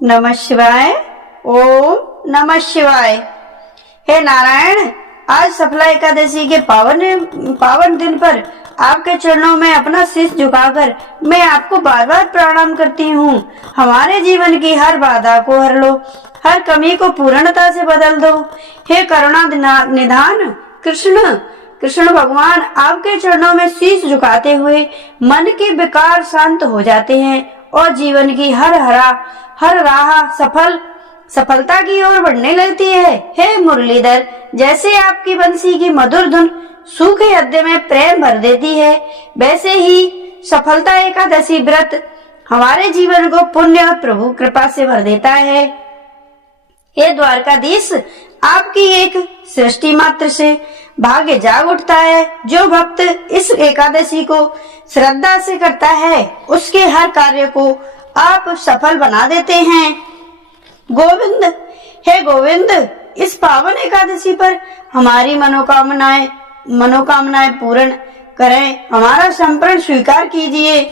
नमः शिवाय। ओम नमः शिवाय। हे नारायण, आज सफला एकादशी के पावन दिन पर आपके चरणों में अपना शीश झुकाकर मैं आपको बार बार प्रणाम करती हूँ। हमारे जीवन की हर बाधा को हर लो, हर कमी को पूर्णता से बदल दो। हे करुणा निधान कृष्ण भगवान, आपके चरणों में शीश झुकाते हुए मन के विकार शांत हो जाते हैं और जीवन की हर राह सफलता की ओर बढ़ने लगती है। हे मुरलीधर, जैसे आपकी बंसी की मधुर धुन सूखे हृदय में प्रेम भर देती है, वैसे ही सफलता एकादशी व्रत हमारे जीवन को पुण्य और प्रभु कृपा से भर देता है। हे द्वारकाधीश, आपकी एक सृष्टि मात्र से भाग्य जाग उठता है। जो भक्त इस एकादशी को श्रद्धा से करता है, उसके हर कार्य को आप सफल बना देते हैं। गोविंद, हे गोविंद, इस पावन एकादशी पर हमारी मनोकामनाएं पूर्ण करें, हमारा समर्पण स्वीकार कीजिए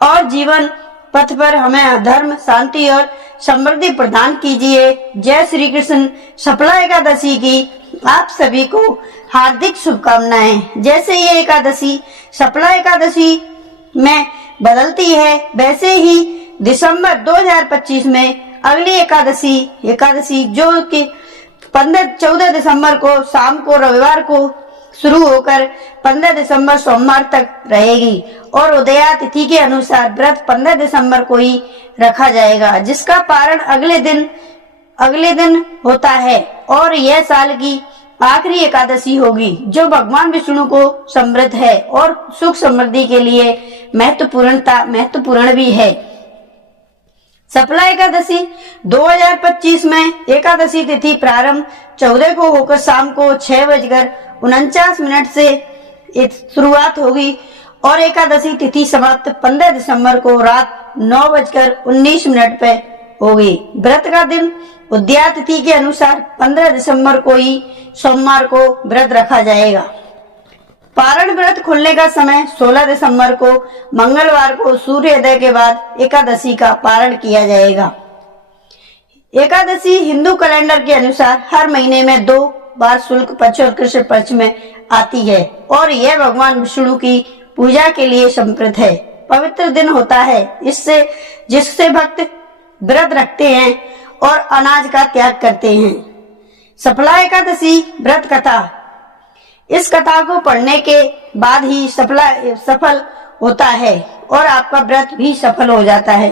और जीवन पथ पर हमें धर्म, शांति और समृद्धि प्रदान कीजिए। जय श्री कृष्ण। सफला एकादशी की आप सभी को हार्दिक शुभकामनाएं। जैसे ये एकादशी सफला एकादशी में बदलती है, वैसे ही दिसंबर 2025 में अगली एकादशी जो कि 14 दिसंबर को शाम को रविवार को शुरू होकर 15 दिसंबर सोमवार तक रहेगी और उदया तिथि के अनुसार व्रत 15 दिसंबर को ही रखा जाएगा, जिसका पारण अगले दिन होता है और यह साल की आखिरी एकादशी होगी, जो भगवान विष्णु को समृद्ध है और सुख समृद्धि के लिए महत्वपूर्ण भी है। सफला एकादशी 2025 में एकादशी तिथि प्रारंभ 14 को होकर शाम को 6:49 से शुरुआत होगी और एकादशी तिथि समाप्त 15 दिसंबर को रात 9:19 पे होगी। व्रत का दिन उदया तिथि के अनुसार 15 दिसंबर को ही सोमवार को व्रत रखा जाएगा। पारण व्रत खुलने का समय 16 दिसंबर को मंगलवार को सूर्योदय के बाद एकादशी का पारण किया जाएगा। एकादशी हिंदू कैलेंडर के अनुसार हर महीने में 2 बार शुक्ल पक्ष और कृष्ण पक्ष में आती है और यह भगवान विष्णु की पूजा के लिए समर्पित है। पवित्र दिन होता है जिससे भक्त व्रत रखते हैं और अनाज का त्याग करते हैं। सफला एकादशी व्रत कथा, इस कथा को पढ़ने के बाद ही सफल होता है और आपका व्रत भी सफल हो जाता है।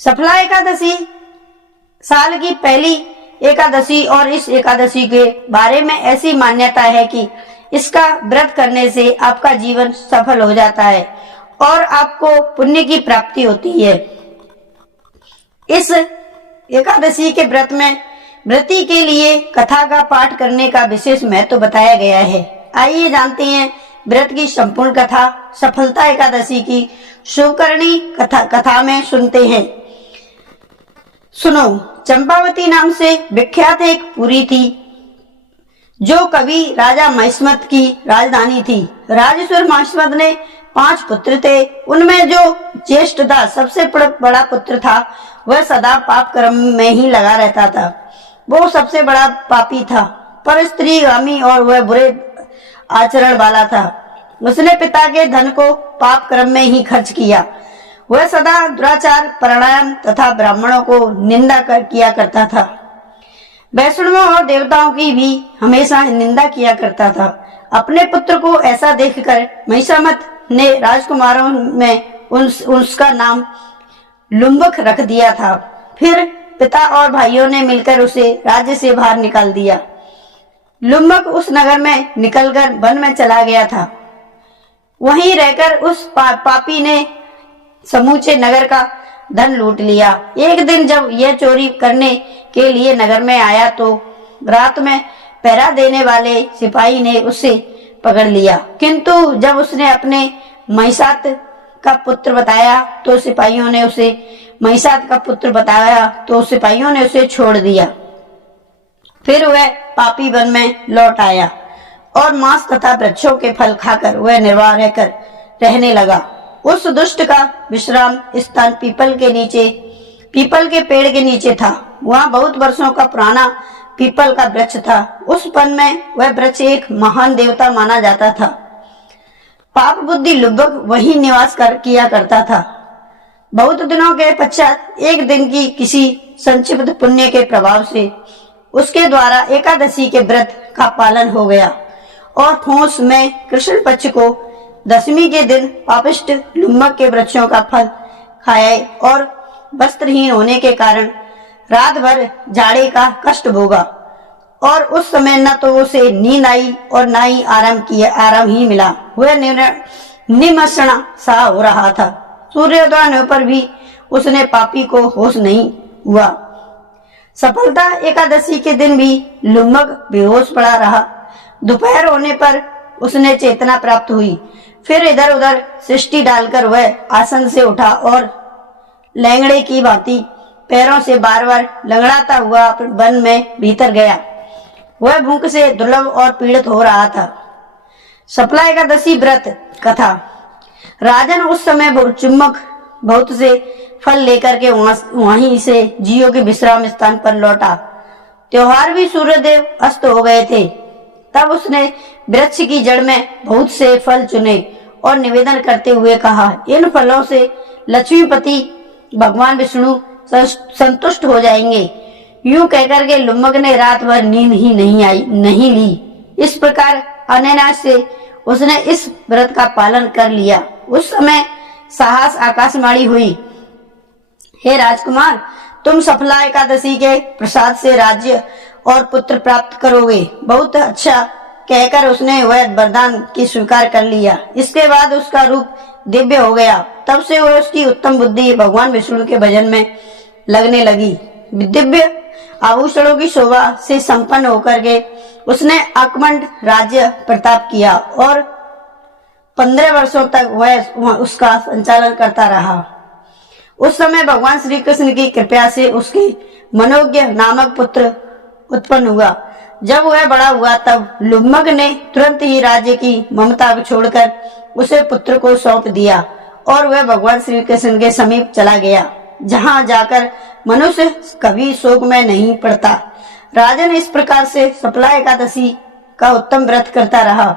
सफला एकादशी साल की पहली एकादशी और इस एकादशी के बारे में ऐसी मान्यता है कि इसका व्रत करने से आपका जीवन सफल हो जाता है और आपको पुण्य की प्राप्ति होती है। इस एकादशी के व्रती के लिए कथा का पाठ करने का विशेष महत्व बताया गया है। आइए जानते हैं व्रत की संपूर्ण कथा। सफलता एकादशी की शुभकरणी कथा में सुनते हैं। सुनो, चंपावती नाम से विख्यात एक पुरी थी, जो कवि राजा महिष्मत की राजधानी थी। राजेश्वर महिष्मत ने 5 पुत्र थे। उनमें जो ज्येष्ठ था, सबसे बड़ा पुत्र था, वह सदा पाप कर्म में ही लगा रहता था। वो सबसे बड़ा पापी था, पर स्त्रीगामी और वह बुरे आचरण वाला था। उसने पिता के धन को पाप कर्म में ही खर्च किया। वह सदा दुराचार, प्राणायाम तथा ब्राह्मणों को निंदा किया करता था। वैष्णवों और देवताओं की भी हमेशा निंदा किया करता था। अपने पुत्र को ऐसा देखकर महिषामत ने राजकुमारों में उसका नाम लुम्बक रख दिया था। फिर पिता और भाइयों ने मिलकर उसे राज्य से बाहर निकाल दिया। लुम्बक उस नगर में निकलकर वन में चला गया था। वहीं रहकर उस पापी ने समूचे नगर का धन लूट लिया। एक दिन जब यह चोरी करने के लिए नगर में आया तो रात में पहरा देने वाले सिपाही ने उसे पकड़ लिया, किंतु जब उसने अपने महिषात का पुत्र बताया तो सिपाहियों ने उसे छोड़ दिया। फिर वह पापी वन में लौट आया और मांस तथा वृक्षों के फल खाकर वह निर्वाह रहने लगा। उस दुष्ट का विश्राम स्थान पीपल के पेड़ के नीचे था। वहाँ बहुत वर्षों का पुराना पीपल का वृक्ष था। उस वन में वह वृक्ष एक महान देवता माना जाता था। पाप बुद्धि लुब्बक वही निवास किया करता था। बहुत दिनों के पश्चात एक दिन की किसी संक्षिप्त पुण्य के प्रभाव से उसके द्वारा एकादशी के व्रत का पालन हो गया और ठोस में कृष्ण पक्ष को दशमी के दिन पापिष्ट लुम्बक के वृक्षों का फल खाए और वस्त्रहीन होने के कारण रात भर जाड़े का कष्ट भोगा और उस समय न तो उसे नींद आई और न ही आराम ही मिला। वह निमशना सा हो रहा था। सूर्योदय होने पर भी उसने पापी को होश नहीं हुआ। सफलता एकादशी के दिन भी लुम्बक बेहोश पड़ा रहा। दोपहर होने पर उसने चेतना प्राप्त हुई। फिर इधर उधर सृष्टि डालकर वह आसन से उठा और लैंगड़े की भांति पैरों से बार बार लंगड़ाता हुआ वन में भीतर गया। वह भूख से दुर्लभ और पीड़ित हो रहा था। सफला एकादशी व्रत कथा। राजन उस समय चुम्बक बहुत से फल लेकर के वहीं से जियो के विश्राम स्थान पर लौटा। त्योहार भी सूर्यदेव अस्त हो गए थे। तब उसने वृक्ष की जड़ में बहुत से फल चुने और निवेदन करते हुए कहा, इन फलों से लक्ष्मीपति भगवान विष्णु संतुष्ट हो जाएंगे। यूं कहकर के लुम्बक ने रात भर नींद ही नहीं ली। इस प्रकार अनायास से उसने इस व्रत का पालन कर लिया। उस समय साहस आकाशवाणी हुई, हे राजकुमार, तुम सफला एकादशी के प्रसाद से राज्य और पुत्र प्राप्त करोगे। बहुत अच्छा कहकर उसने वह वरदान की स्वीकार कर लिया। इसके बाद उसका रूप दिव्य हो गया। तब से वह उसकी उत्तम बुद्धि भगवान विष्णु के भजन में लगने लगी। दिव्य आभूषणों की शोभा से संपन्न होकर के उसने अकमंड राज्य प्रताप किया और 15 वर्षों तक वह उसका संचालन करता रहा। उस समय भगवान श्री कृष्ण की कृपा से उसके मनोज्ञ नामक पुत्र उत्पन्न हुआ। जब वह बड़ा हुआ तब लुम्बक ने तुरंत ही राज्य की ममता छोड़कर उसे पुत्र को सौंप दिया और वह भगवान श्री कृष्ण के समीप चला गया, जहां जाकर मनुष्य कभी शोक में नहीं पड़ता। राजन इस प्रकार से सफला एकादशी का उत्तम व्रत करता रहा।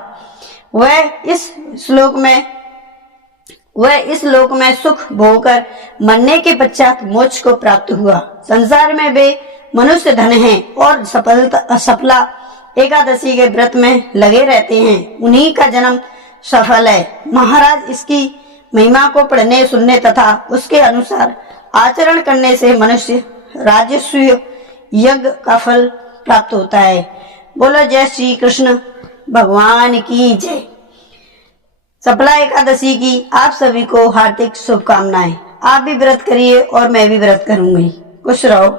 वह इस श्लोक में सुख भोगकर मरने के पश्चात मोक्ष को प्राप्त हुआ। संसार में वे मनुष्य धन हैं और सफला एकादशी के व्रत में लगे रहते हैं, उन्हीं का जन्म सफल है। महाराज, इसकी महिमा को पढ़ने सुनने तथा उसके अनुसार आचरण करने से मनुष्य राजस्व यज्ञ का फल प्राप्त होता है। बोलो जय श्री कृष्ण भगवान की जय। सफला एकादशी की आप सभी को हार्दिक शुभकामनाएं। आप भी व्रत करिए और मैं भी व्रत करूंगी। खुश रहो।